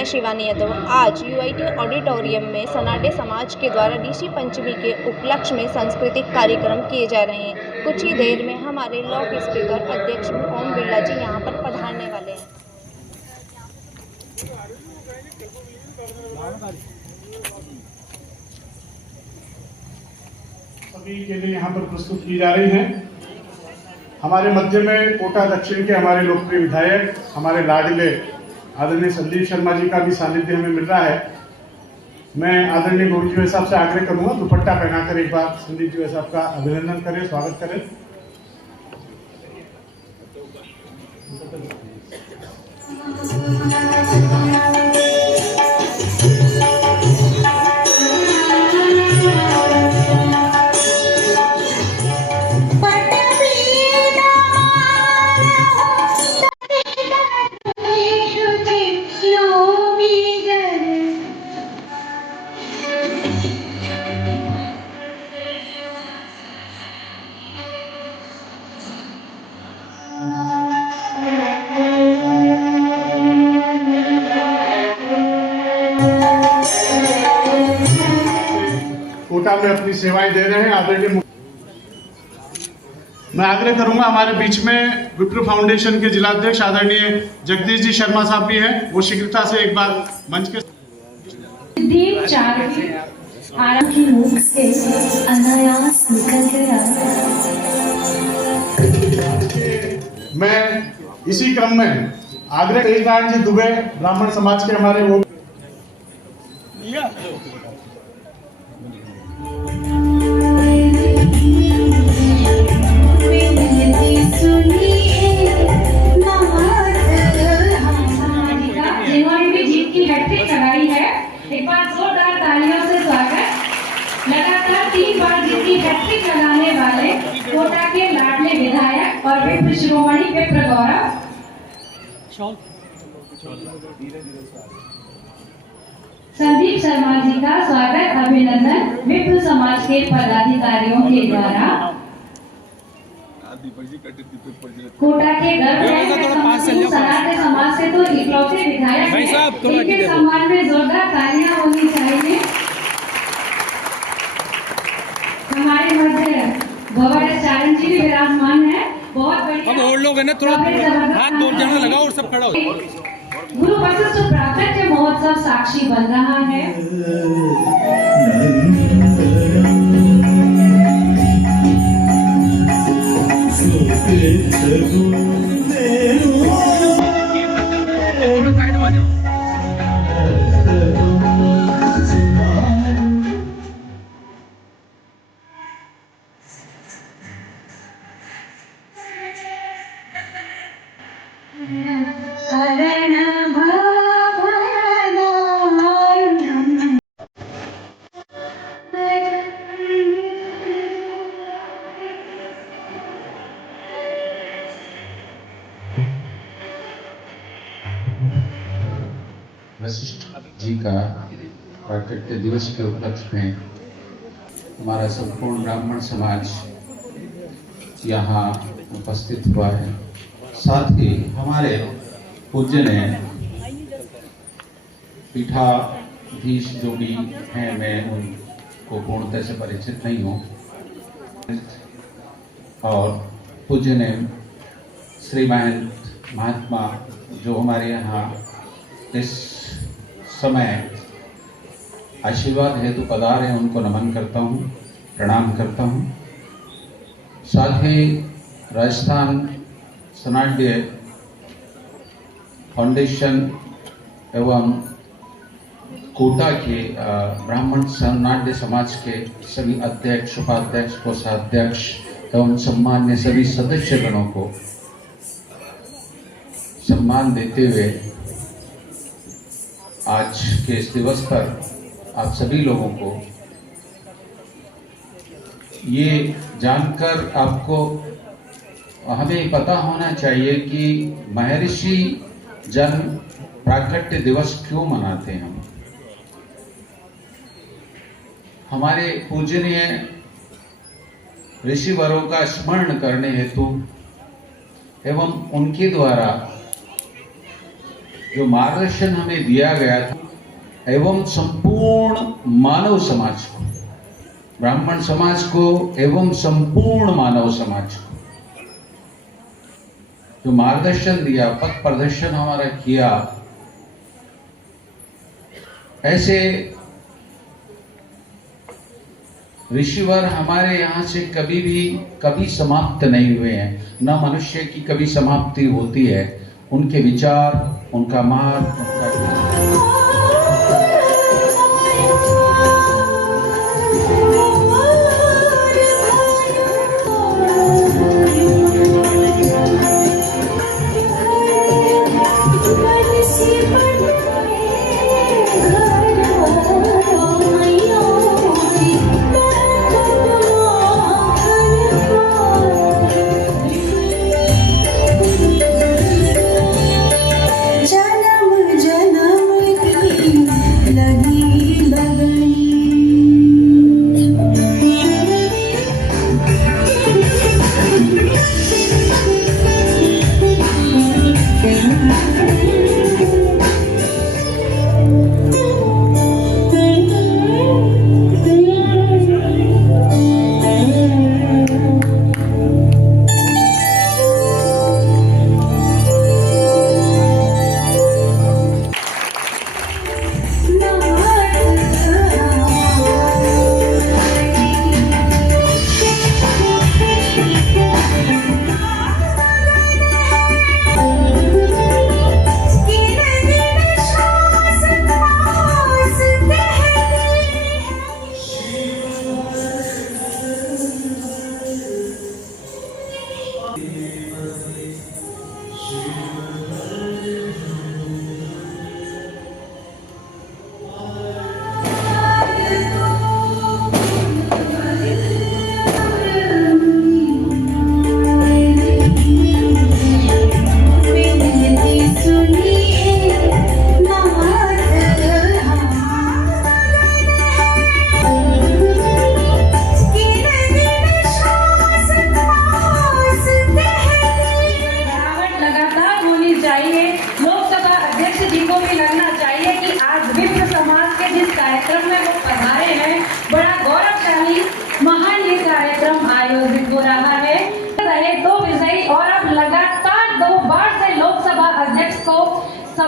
मैं शिवानी यादव। आज UIT auditorium में सनाडे समाज के द्वारा ऋषि पंचमी के उपलक्ष्य में सांस्कृतिक कार्यक्रम किए जा रहे हैं। कुछ ही देर में हमारे लाउड स्पीकर अध्यक्ष ओम बिरला जी यहां पर पधारने वाले हैं। सभी के लिए यहाँ पर प्रस्तुत की जा रही हैं। हमारे मध्य में कोटा दक्षिण के हमारे लोकप्रिय विधायक, हमारे लाडले आदरणीय संदीप शर्मा जी का भी सानिध्य हमें मिल रहा है। मैं आदरणीय गुरु जी साहब से आग्रह करूंगा दुपट्टा पहनाकर एक बार संदीप जी साहब का अभिनंदन करें, स्वागत करें। कोटा में अपनी सेवाएं दे रहे हैं आदरणीय। मैं आग्रह करूंगा, हमारे बीच में विप्र फाउंडेशन के जिलाध्यक्ष आदरणीय जगदीश जी शर्मा साहब भी हैं, वो शीघ्रता से एक बार मंच के दीप चार की मुख से अनायास निकल गया। मैं इसी क्रम में आग्रह तेज नारायण जी दुबे ब्राह्मण समाज के हमारे वो एक बार जोरदार तालियों से स्वागत। लगातार 3 बार जीत हैट्रिक लगाने वाले कोटा के लाडले विधायक और विप्र शिरोमणि विप्र गौरव संदीप शर्मा जी का स्वागत अभिनंदन विप्र समाज के पदाधिकारियों के द्वारा। कोटा के सनातन समाज से तो इकलौते विधायक हैं, इनके सम्मान में जोरदार तालियां होनी चाहिए। हमारे मध्य गवर्नर चारण जी भी विराजमान है। बहुत बढ़िया। अब और लोग हैं ना, थोड़ा हाथ दो जगह लगाओ और सब खड़ा हो। गुरु वशिष्ठ प्राकट्य महोत्सव साक्षी बन रहा है। वशिष्ठ जी का प्राकट्य दिवस के उपलक्ष्य में हमारा संपूर्ण ब्राह्मण समाज यहाँ उपस्थित हुआ है। साथ ही हमारे पूज्य ने पीठाधीश जो भी हैं, मैं उनको पूर्णतः से परिचित नहीं हूँ, और पूज्य ने श्री महंत महात्मा जो हमारे यहाँ इस समय आशीर्वाद हेतु पधार हैं, उनको नमन करता हूँ, प्रणाम करता हूँ। साथ ही राजस्थान सनाड्य फाउंडेशन एवं कोटा के ब्राह्मण सनाड्य समाज के सभी अध्यक्ष, उपाध्यक्ष, कोषाध्यक्ष एवं सम्मान्य सभी सदस्य गणों को सम्मान देते हुए आज के इस दिवस पर आप सभी लोगों को ये जानकर आपको हमें पता होना चाहिए कि महर्षि जन्म प्राकट्य दिवस क्यों मनाते हैं। हम हमारे पूजनीय ऋषिवरों का स्मरण करने हेतु एवं उनके द्वारा जो मार्गदर्शन हमें दिया गया था एवं संपूर्ण मानव समाज को, ब्राह्मण समाज को एवं संपूर्ण मानव समाज को जो मार्गदर्शन दिया, पथ प्रदर्शन हमारा किया, ऐसे ऋषिवर हमारे यहाँ से कभी समाप्त नहीं हुए हैं। न मनुष्य की कभी समाप्ति होती है। उनके विचार, उनका मार्ग, उनका बड़ा गौरवशाली महान ये कार्यक्रम आयोजित हो रहा है। दो विजयी और अब लगातार 2 बार से लोकसभा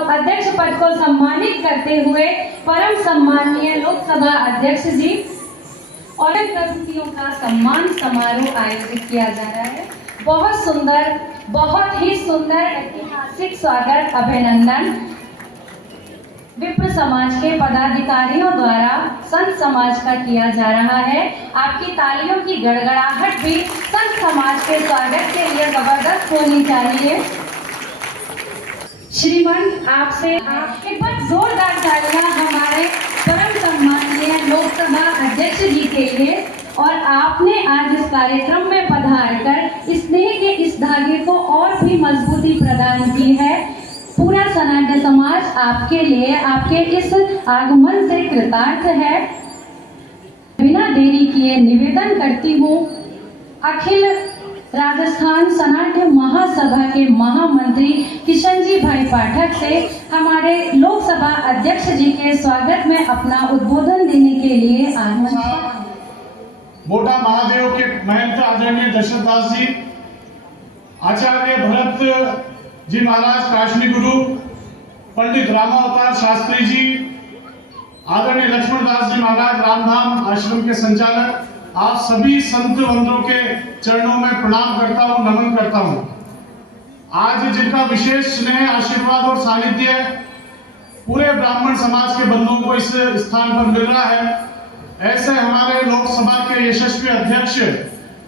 अध्यक्ष पद को सम्मानित करते हुए परम सम्माननीय लोकसभा अध्यक्ष जी और प्रतिनिधियों का सम्मान समारोह आयोजित किया जा रहा है। बहुत सुंदर, बहुत ही सुंदर ऐतिहासिक स्वागत, अभिनंदन विप्र समाज के पदाधिकारियों द्वारा संत समाज का किया जा रहा है। आपकी तालियों की गड़गड़ाहट भी संत समाज के स्वागत के लिए जबरदस्त होनी चाहिए। श्रीमान आपसे एक बार जोरदार तालियां हमारे परम सम्माननीय लोकसभा अध्यक्ष जी के लिए। और आपने आज इस कार्यक्रम में पधार कर स्नेह के इस धागे को और भी मजबूती प्रदान की है। पूरा सनातन समाज आपके लिए, आपके इस आगमन से कृतार्थ है। बिना देरी किए निवेदन करती हूँ अखिल राजस्थान सनातन महासभा के महामंत्री किशन जी भाई पाठक से हमारे लोकसभा अध्यक्ष जी के स्वागत में अपना उद्बोधन देने के लिए आमंत्रित। मोटा महादेव के महंत आदरणीय दशरथदास जी, आचार्य भरत जी महाराज काश्मी गुरु, पंडित रामावतार शास्त्री जी, आदरणीय लक्ष्मणदास जी महाराज रामधाम आश्रम के संचालक, आप सभी संत बंधुओं के चरणों में प्रणाम करता हूं, नमन करता हूं। आज जिनका विशेष स्नेह, आशीर्वाद और सानिध्य पूरे ब्राह्मण समाज के बंधुओं को इस स्थान पर मिल रहा है, ऐसे हमारे लोकसभा के यशस्वी अध्यक्ष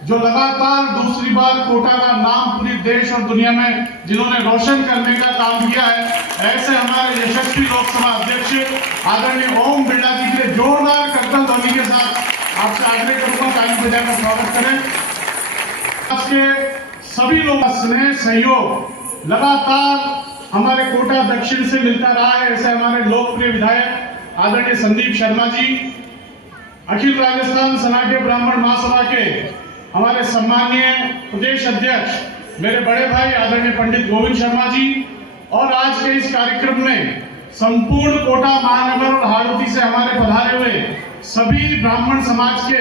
जो लगातार दूसरी बार कोटा का नाम पूरी देश और दुनिया में जिन्होंने रोशन करने का काम किया है, ऐसे हमारे यशस्वी लोकसभा अध्यक्ष आदरणीय ओम बिरला जी के जोरदार करतल ध्वनि के साथ आपसे आग्रह करूंगा ताली बजाकर स्वागत करें। आज के सभी लोग का स्नेह सहयोग लगातार हमारे कोटा दक्षिण से मिलता रहा है। ऐसे हमारे लोकप्रिय विधायक आदरणीय संदीप शर्मा जी, अखिल राजस्थान सनातन ब्राह्मण महासभा के हमारे सम्माननीय प्रदेश अध्यक्ष मेरे बड़े भाई आदरणीय पंडित गोविंद शर्मा जी, और आज के इस कार्यक्रम में संपूर्ण कोटा महानगर और हाड़ौती से हमारे पधारे हुए सभी ब्राह्मण समाज के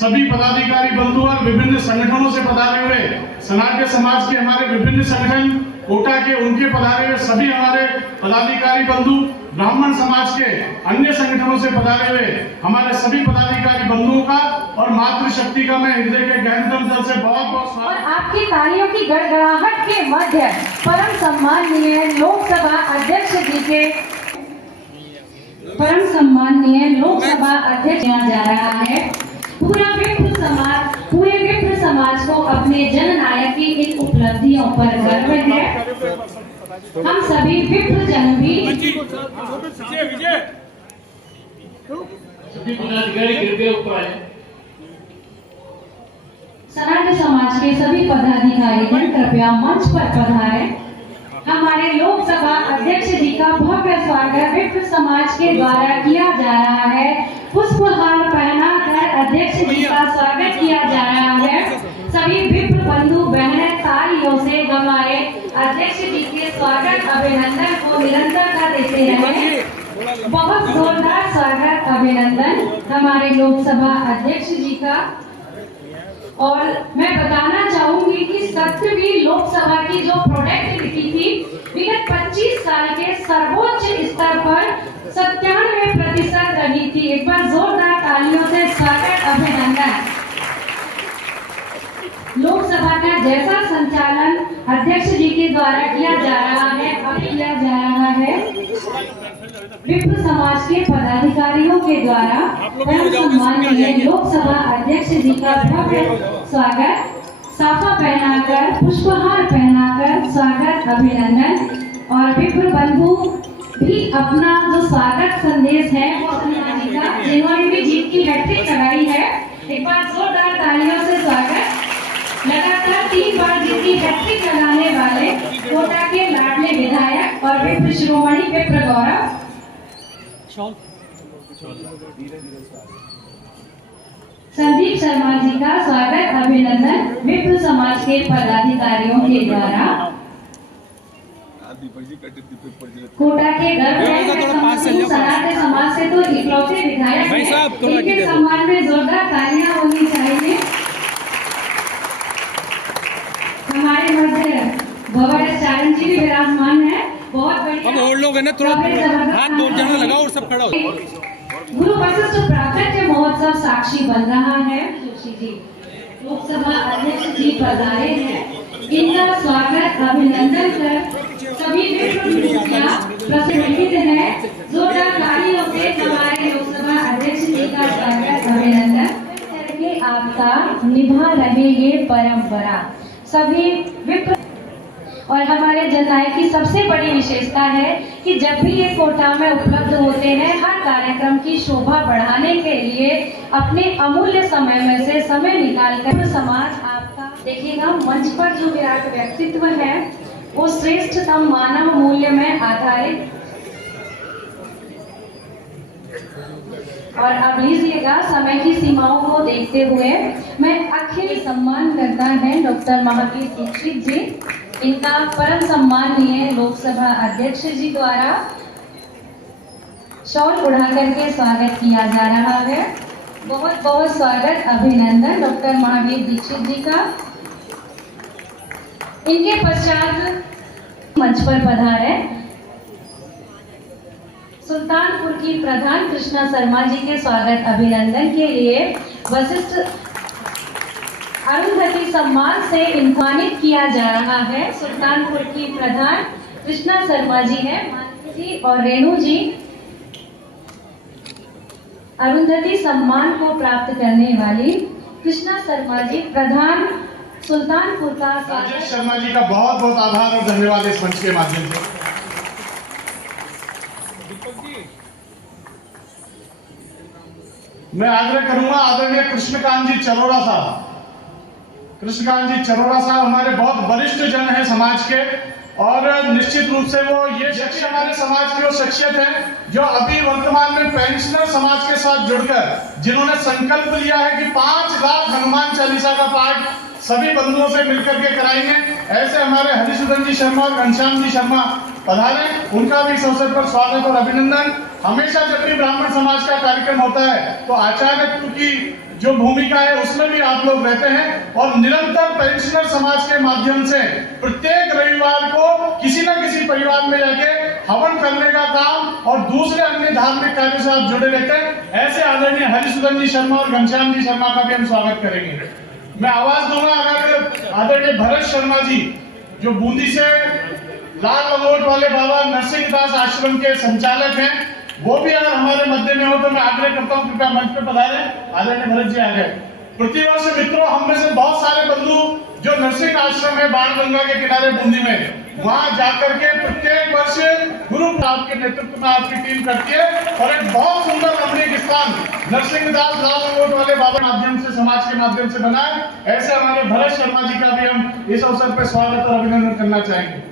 सभी पदाधिकारी बंधु और विभिन्न संगठनों से पधारे हुए सनातन समाज के हमारे विभिन्न संगठन कोटा के उनके पधारे हुए सभी हमारे पदाधिकारी बंधु, ब्राह्मण समाज के अन्य संगठनों से पधारे हुए हमारे सभी पदाधिकारी बंधुओं का और मातृशक्ति का मैं हृदय के गहनतम दिल से बहुत बहुत और आपकी तालियों की गड़गड़ाहट के मध्य परम सम्माननीय लोकसभा अध्यक्ष जी के परम सम्माननीय लोकसभा अध्यक्ष किया जा रहा है। पूरे विप्र समाज को अपने जननायक की इन उपलब्धियों पर गर्व है। हम सभी विप्र जन भी सनातन समाज के सभी पदाधिकारी कृपया मंच पर पधारें। हमारे लोकसभा अध्यक्ष जी का भव्य स्वागत विप्र समाज के द्वारा किया जा रहा है। पुष्पहार पहनाकर अध्यक्ष जी का स्वागत किया जा रहा है। सभी विप्र बंधु बहनें तालियों से हमारे अध्यक्ष जी के स्वागत अभिनंदन को निरंतरता देते रहे। बहुत जोरदार स्वागत अभिनंदन हमारे लोकसभा अध्यक्ष जी का। और मैं बताना चाहूंगी कि 17वीं लोकसभा की जो प्रोडक्टिविटी थी विगत 25 साल के सर्वोच्च स्तर पर 97% रही थी। एक बार जोरदार तालियों से स्वागत अभिनंदन। लोकसभा का जैसा संचालन अध्यक्ष जी के द्वारा किया जा रहा है, अब किया जा रहा है विप्र समाज के पदाधिकारियों के द्वारा सम्माननीय लोकसभा अध्यक्ष जी का भव्य स्वागत साफा पहनाकर पुष्पहार पहनाकर स्वागत अभिनंदन। और विप्र बंधु भी अपना जो स्वागत संदेश है वो जिन्होंने भी जीत की हैट्रिक लगाई है, एक बार जोरदार तालियों से स्वागत। लगातार 3 बार जीत की हैट्रिक लगाने वाले कोटा के लाडले विधायक और विप्र शिरोमणि विप्र गौरव संदीप शर्मा जी का स्वागत अभिनंदन विप्र समाज के पदाधिकारियों के द्वारा। कोटा के गर्व सनातन समाज से तो इकलौते विधायक हैं, इनके सम्मान में जोरदार तालियां होनी चाहिए। हमारे मध्य भवन चारण जी भी विराजमान है। बहुत बढ़िया। और लोग है ना थोड़ा हाथ दो जन लगाओ और सब खड़ा हो। गुरु वशिष्ठ प्राकट्य महोत्सव साक्षी बन रहा है। जोशी जी लोकसभा अध्यक्ष जी पधारे हैं, इनका स्वागत अभिनंदन कर सभी प्रसिद्ध है। जोरदार तालियों से हमारे लोकसभा अध्यक्ष जी का स्वागत अभिनंदन करके आपका निभा रहे ये परंपरा सभी विप्र। और हमारे जननायक की सबसे बड़ी विशेषता है कि जब भी ये कोटा में उपलब्ध होते हैं, हर कार्यक्रम की शोभा बढ़ाने के लिए अपने अमूल्य समय में से समय निकालकर समाज आपका देखिएगा। मंच पर जो विराट व्यक्तित्व है वो श्रेष्ठतम मानव मूल्य में आधारित। और अब लीजिएगा समय की सीमाओं को देखते हुए मैं अखिल सम्मान करता है डॉक्टर महावीर दीक्षित जी। इनका परम सम्माननीय लोकसभा अध्यक्ष जी द्वारा शॉल उड़ा करके स्वागत किया जा रहा है। बहुत बहुत स्वागत अभिनंदन डॉक्टर महावीर दीक्षित जी का। इनके पश्चात मंच पर पधारे सुल्तानपुर की प्रधान कृष्णा शर्मा जी के स्वागत अभिनंदन के लिए वशिष्ठ अरुंधति सम्मान से सम्मानित किया जा रहा है। सुल्तानपुर की प्रधान कृष्णा शर्मा जी है, मानसी जी और रेणु जी अरुंधति सम्मान को प्राप्त करने वाली कृष्णा शर्मा जी प्रधान सुल्तानपुर का स्वागत। शर्मा जी का बहुत बहुत आभार और धन्यवाद इस मंच के माध्यम से। मैं आग्रह करूंगा आदरणीय कृष्णकांत जी चरोड़ा साहब। कृष्णकांत जी चरोड़ा साहब हमारे बहुत वरिष्ठ जन हैं समाज के और निश्चित रूप से वो ये शख्स हमारे समाज की वो शख्सियत है जो अभी वर्तमान में पेंशनर समाज के साथ जुड़कर जिन्होंने संकल्प लिया है कि 5 लाख हनुमान चालीसा का पाठ सभी बंधुओं से मिलकर के कराएंगे। ऐसे हमारे हरिशुधन जी शर्मा और घनश्याम जी शर्मा पधारे, उनका भी इस अवसर पर स्वागत और अभिनंदन। हमेशा जब भी ब्राह्मण समाज का कार्यक्रम होता है तो आचार्य की जो भूमिका है उसमें भी आप लोग रहते हैं और निरंतर पेंशनर समाज के माध्यम से प्रत्येक रविवार को किसी न किसी परिवार में जाके हवन करने का काम और दूसरे अन्य धार्मिक कार्यों से आप जुड़े रहते हैं। ऐसे आदरणीय हरिसुदन जी शर्मा और घनश्याम जी शर्मा का भी हम स्वागत करेंगे। मैं आवाज दूंगा अगर आदरणीय भरत शर्मा जी जो बूंदी से लाल लंगोट वाले बाबा नरसिंहदास आश्रम के संचालक हैं, वो भी अगर हमारे मध्य में हो तो मैं आग्रह करता हूं कृपया मंच पे पधारे। आदरणीय भरत जी आ गए। प्रतिवर्ष मित्रों, हम में से बहुत सारे बंधु जो नरसिंह आश्रम है बाणगंगा के किनारे बूंदी में, वहां जाकर के प्रत्येक वर्ष गुरु आपके नेतृत्व में आपकी टीम करती है और एक बहुत सुंदर रमणीय स्थान नरसिंहदास लाल लंगोट वाले बाबा माध्यम से समाज के माध्यम से बना है। ऐसे हमारे भरत शर्मा जी का भी हम इस अवसर पर स्वागत और अभिनंदन करना चाहेंगे।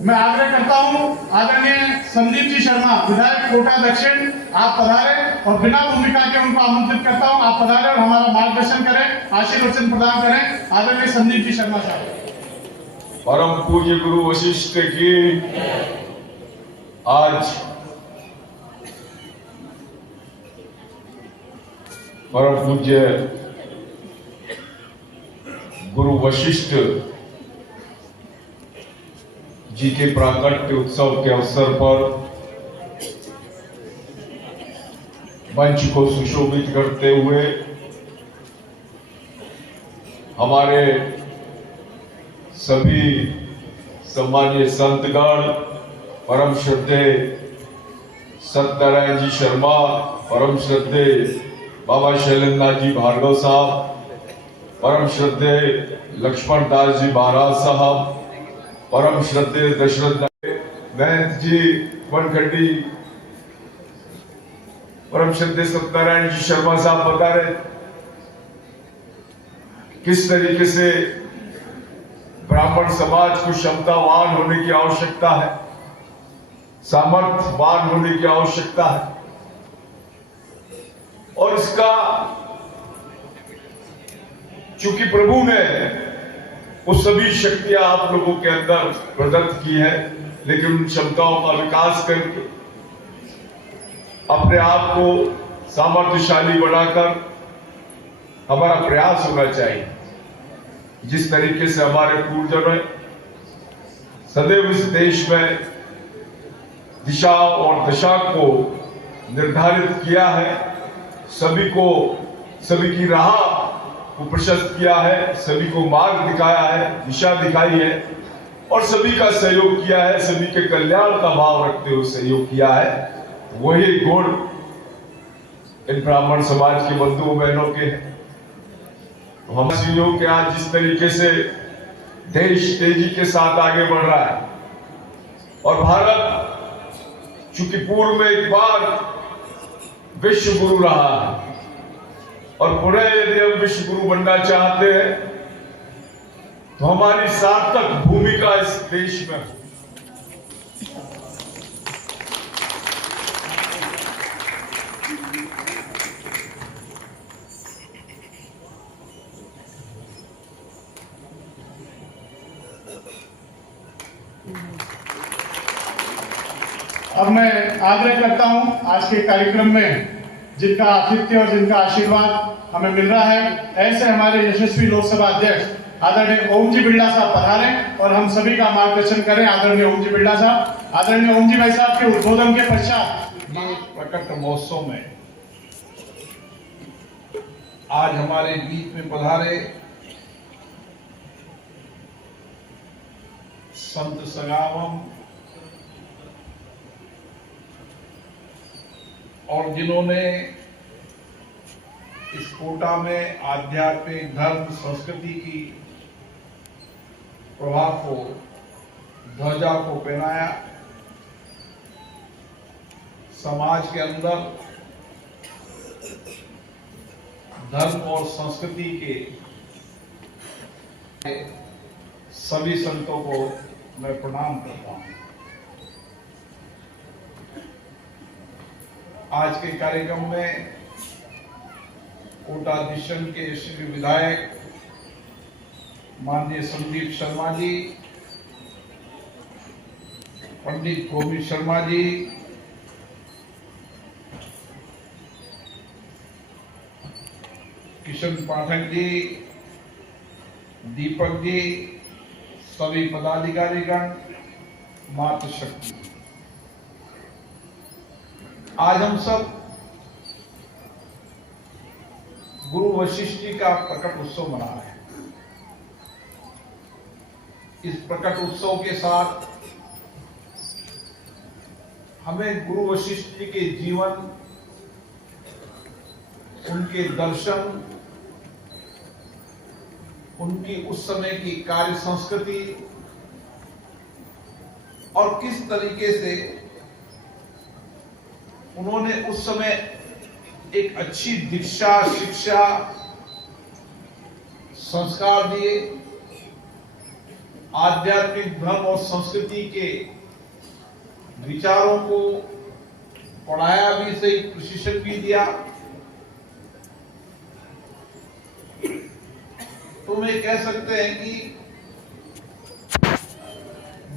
मैं आग्रह करता हूं आदरणीय संदीप जी शर्मा विधायक कोटा दक्षिण, आप पधारे और बिना भूमिका के उनको आमंत्रित करता हूं, आप पधारे और हमारा मार्गदर्शन करें, आशीर्वचन प्रदान करें। आदरणीय संदीप जी शर्मा साहब। परम पूज्य गुरु वशिष्ठ की आज परम पूज्य गुरु वशिष्ठ जी के प्राकट्य उत्सव के अवसर पर मंच को सुशोभित करते हुए हमारे सभी सम्मानीय संतगण, परम श्रद्धेय सत्यनारायण जी शर्मा, परम श्रद्धेय बाबा शैलेंद्रनाथ जी भार्गव साहब, परम श्रद्धेय लक्ष्मण दास जी महाराज साहब, परम श्रद्धेय दशरथ महंत जी वनखंडी, परम श्रद्धेय सत्यनारायण जी शर्मा साहब बता रहे किस तरीके से ब्राह्मण समाज को क्षमतावान होने की आवश्यकता है, सामर्थ्यवान होने की आवश्यकता है और इसका चूंकि प्रभु ने वो सभी शक्तियां आप लोगों के अंदर प्रदत्त की है, लेकिन उन क्षमताओं का विकास करके अपने आप को सामर्थ्यशाली बनाकर हमारा प्रयास होना चाहिए। जिस तरीके से हमारे पूर्वजों ने सदैव इस देश में दिशा और दशा को निर्धारित किया है, सभी की राह को प्रशस्त किया है, सभी को मार्ग दिखाया है, दिशा दिखाई है और सभी का सहयोग किया है, सभी के कल्याण का भाव रखते हुए सहयोग किया है। वही गुण इन ब्राह्मण समाज के बंधुओं बहनों के हैं। हम सहयोग के आज जिस तरीके से देश तेजी के साथ आगे बढ़ रहा है और भारत चूंकि पूर्व में एक बार विश्व गुरु रहा है और पुनः यदि हम विश्व गुरु बनना चाहते हैं तो हमारी सार्थक भूमिका इस देश में अब मैं आग्रह करता हूं आज के कार्यक्रम में जिनका आतिथ्य और जिनका आशीर्वाद हमें मिल रहा है, ऐसे हमारे यशस्वी लोकसभा अध्यक्ष आदरणीय ओम जी बिरला साहब पधारें और हम सभी का मार्गदर्शन करें। आदरणीय ओम जी बिरला साहब, आदरणीय ओम जी भाई साहब के उद्बोधन के पश्चात प्रकट महोत्सव में आज हमारे बीच में पधारे संत संगम और जिन्होंने इस कोटा में आध्यात्मिक धर्म संस्कृति की प्रभाव को ध्वजा को पहनाया, समाज के अंदर धर्म और संस्कृति के सभी संतों को मैं प्रणाम करता हूं। आज के कार्यक्रम में कोटा दिशन के श्री विधायक माननीय संदीप शर्मा जी, पंडित गोविंद शर्मा जी, किशन पाठक जी, दीपक जी, सभी पदाधिकारीगण, मातृशक्ति, आज हम सब गुरु वशिष्ठ जी का प्रकट उत्सव मना रहे हैं। इस प्रकट उत्सव के साथ हमें गुरु वशिष्ठ जी के जीवन, उनके दर्शन, उनकी उस समय की कार्य संस्कृति और किस तरीके से उन्होंने उस समय एक अच्छी दीक्षा, शिक्षा, संस्कार दिए, आध्यात्मिक धर्म और संस्कृति के विचारों को पढ़ाया भी, सही प्रशिक्षण भी दिया। तो मैं कह सकते हैं कि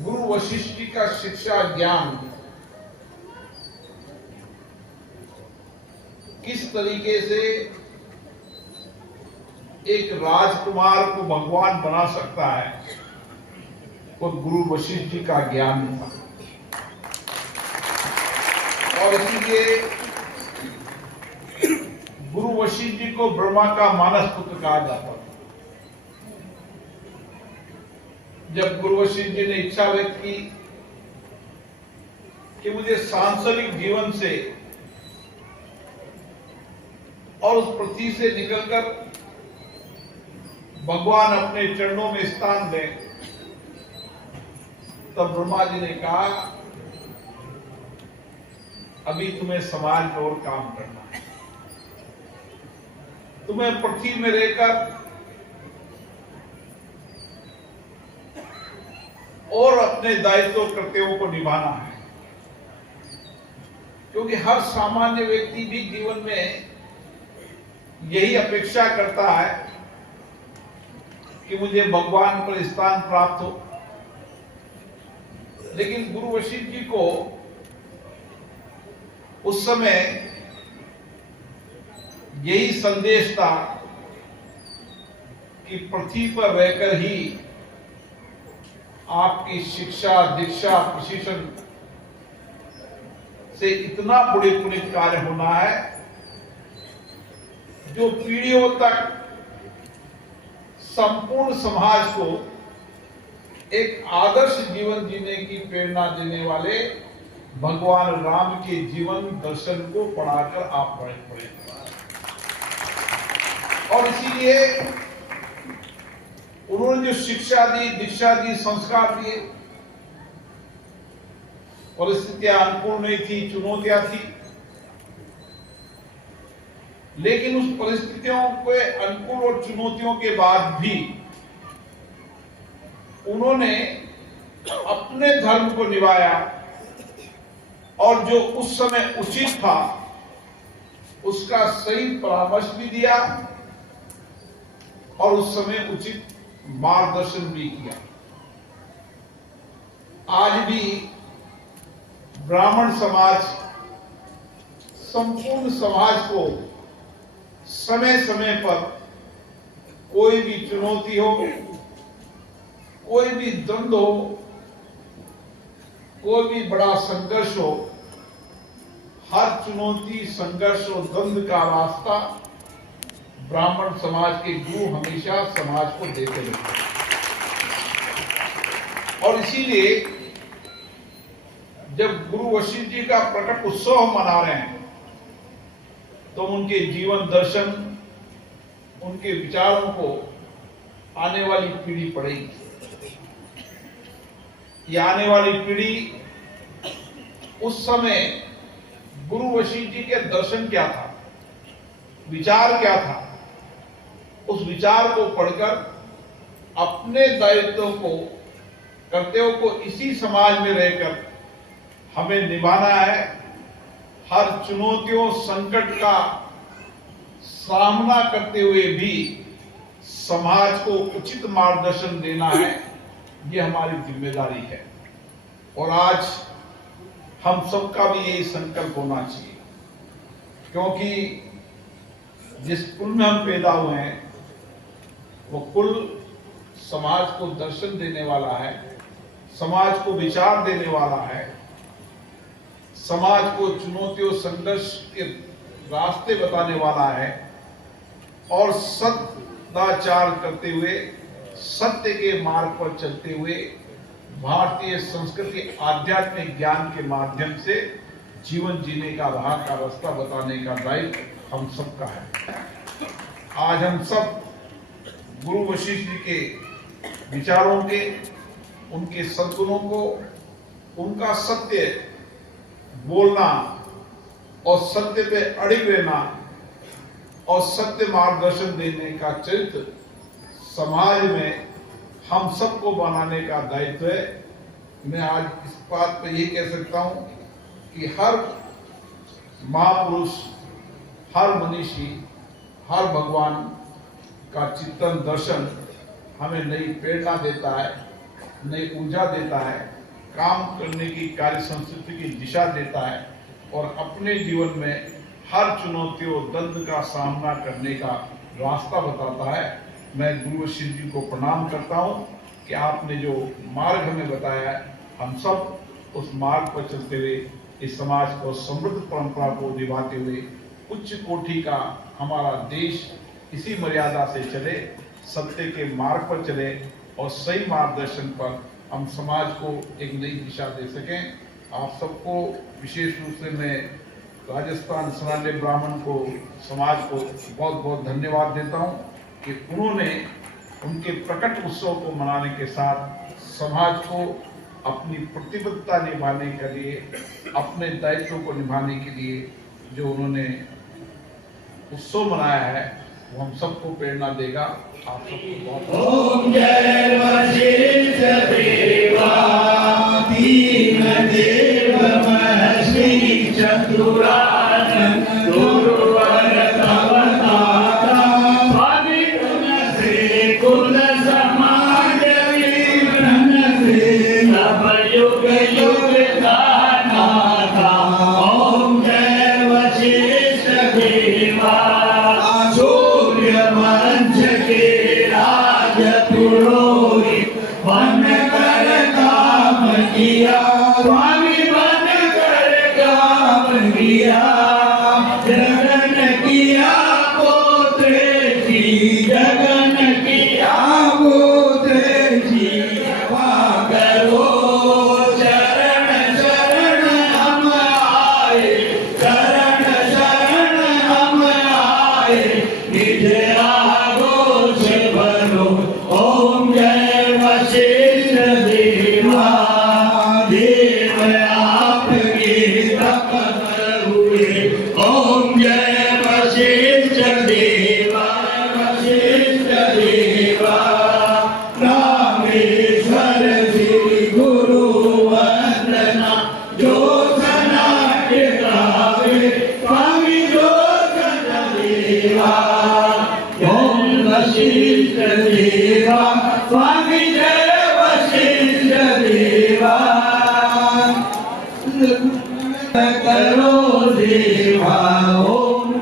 गुरु वशिष्ठ जी का शिक्षा ज्ञान किस तरीके से एक राजकुमार को भगवान बना सकता है, वो गुरु वशिष्ठ जी का ज्ञान था। और इसलिए गुरु वशिष्ठ जी को ब्रह्मा का मानस पुत्र कहा जाता था। जब गुरु वशिष्ठ जी ने इच्छा व्यक्त की कि मुझे सांसारिक जीवन से और उस पृथ्वी से निकलकर भगवान अपने चरणों में स्थान दें, तब ब्रह्मा जी ने कहा, अभी तुम्हें समाज में और काम करना है, तुम्हें पृथ्वी में रहकर और अपने दायित्व कर्तव्यों को निभाना है। क्योंकि हर सामान्य व्यक्ति भी जीवन में यही अपेक्षा करता है कि मुझे भगवान पर स्थान प्राप्त हो। लेकिन गुरु वशिष्ठ जी को उस समय यही संदेश था कि पृथ्वी पर रहकर ही आपकी शिक्षा, दीक्षा, प्रशिक्षण से इतना बड़े पुनीत कार्य होना है जो पीढ़ियों तक संपूर्ण समाज को एक आदर्श जीवन जीने की प्रेरणा देने वाले भगवान राम के जीवन दर्शन को पढ़ाकर आप पढ़े। और इसीलिए उन्होंने जो शिक्षा दी, दीक्षा दी, संस्कार दिए, परिस्थितियां अनुकूल नहीं थी, चुनौतियां थी, लेकिन उस परिस्थितियों के अनुकूल और चुनौतियों के बाद भी उन्होंने अपने धर्म को निभाया और जो उस समय उचित था उसका सही परामर्श भी दिया और उस समय उचित मार्गदर्शन भी किया। आज भी ब्राह्मण समाज संपूर्ण समाज को समय समय पर कोई भी चुनौती हो, कोई भी द्वंद हो, कोई भी बड़ा संघर्ष हो, हर चुनौती, संघर्ष और द्वंद का रास्ता ब्राह्मण समाज के गुरु हमेशा समाज को देते रहे। और इसीलिए जब गुरु वशिष्ठ जी का प्रकट उत्सव हम मना रहे हैं तो उनके जीवन दर्शन, उनके विचारों को आने वाली पीढ़ी पढ़ेगी। ये आने वाली पीढ़ी उस समय गुरु वशिष्ठ जी के दर्शन क्या था, विचार क्या था, उस विचार को पढ़कर अपने दायित्वों को, कर्तव्यों को इसी समाज में रहकर हमें निभाना है, हर चुनौतियों संकट का सामना करते हुए भी समाज को उचित मार्गदर्शन देना है, ये हमारी जिम्मेदारी है। और आज हम सबका भी यही संकल्प होना चाहिए, क्योंकि जिस कुल में हम पैदा हुए हैं वो कुल समाज को दर्शन देने वाला है, समाज को विचार देने वाला है, समाज को चुनौतियों संघर्ष के रास्ते बताने वाला है और सदाचार करते हुए सत्य के मार्ग पर चलते हुए भारतीय संस्कृति आध्यात्मिक ज्ञान के माध्यम से जीवन जीने का राह का रास्ता बताने का दायित्व हम सबका है। आज हम सब गुरु वशिष्ठ जी के विचारों के, उनके सद्गुणों को, उनका सत्य बोलना और सत्य पे अड़िग रहना और सत्य मार्गदर्शन देने का चरित्र समाज में हम सबको बनाने का दायित्व है। मैं आज इस बात पे ये कह सकता हूं कि हर महापुरुष, हर मनीषी, हर भगवान का चिंतन दर्शन हमें नई प्रेरणा देता है, नई ऊर्जा देता है, काम करने की कार्य संस्कृति की दिशा देता है और अपने जीवन में हर चुनौतियों द्वंद्व का सामना करने का रास्ता बताता है। मैं गुरु वशिष्ठ जी को प्रणाम करता हूं कि आपने जो मार्ग हमें बताया है, हम सब उस मार्ग पर चलते हुए इस समाज को समृद्ध परंपरा को निभाते हुए उच्च कोटि का हमारा देश इसी मर्यादा से चले, सत्य के मार्ग पर चले और सही मार्गदर्शन पर हम समाज को एक नई दिशा दे सकें। आप सबको विशेष रूप से मैं राजस्थान सनातनी ब्राह्मण को, समाज को बहुत बहुत धन्यवाद देता हूं कि उन्होंने उनके प्रकट उत्सव को मनाने के साथ समाज को अपनी प्रतिबद्धता निभाने के लिए, अपने दायित्व को निभाने के लिए जो उन्होंने उत्सव मनाया है वो हम सबको प्रेरणा देगा। आप सबको बहुत ओम जय वशिष्ठ देवा दीन देव महर्षि चतुरानन गुरुवर अवतारा स्वामी गुण से कुल समाज विघ्न से नव युग युग का नाथा। ओम जय वशिष्ठ देवा मंच के राज पुरोहित बन कर काम किया, स्वामी बन कर काम किया, जगन किया पुत्र जी, जगन किया पुत्र जी। करो शरण शरण हम आए, शरण शरण हम आए, निज आगोश भरो। ओम जय वशिष्ठ देवा देव आपके तपन हुए। ओम जय वशिष्ठ देवा, वशिष्ठ देवा रामेश्वर श्री गुरु वंदना जो सनाट्य गावे, स्वामी जो सन देवा। ओम वशिष्ठ देवा, स्वामी जय वशिष्ठ देवा। करो देवा। ओम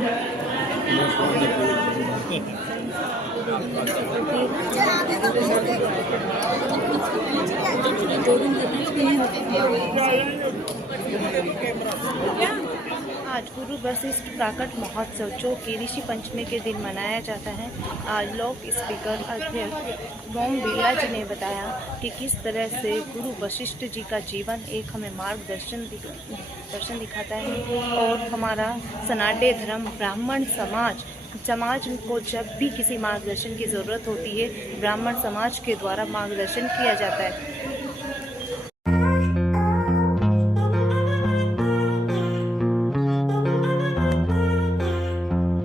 आज गुरु वशिष्ठ प्राकट महोत्सव जो कि ऋषि पंचमी के दिन मनाया जाता है। आज लोक स्पीकर अध्यक्ष ओम बिरला जी ने बताया कि किस तरह से गुरु वशिष्ठ जी का जीवन एक हमें मार्गदर्शन दिखाता है और हमारा सनातन धर्म ब्राह्मण समाज को जब भी किसी मार्गदर्शन की ज़रूरत होती है, ब्राह्मण समाज के द्वारा मार्गदर्शन किया जाता है।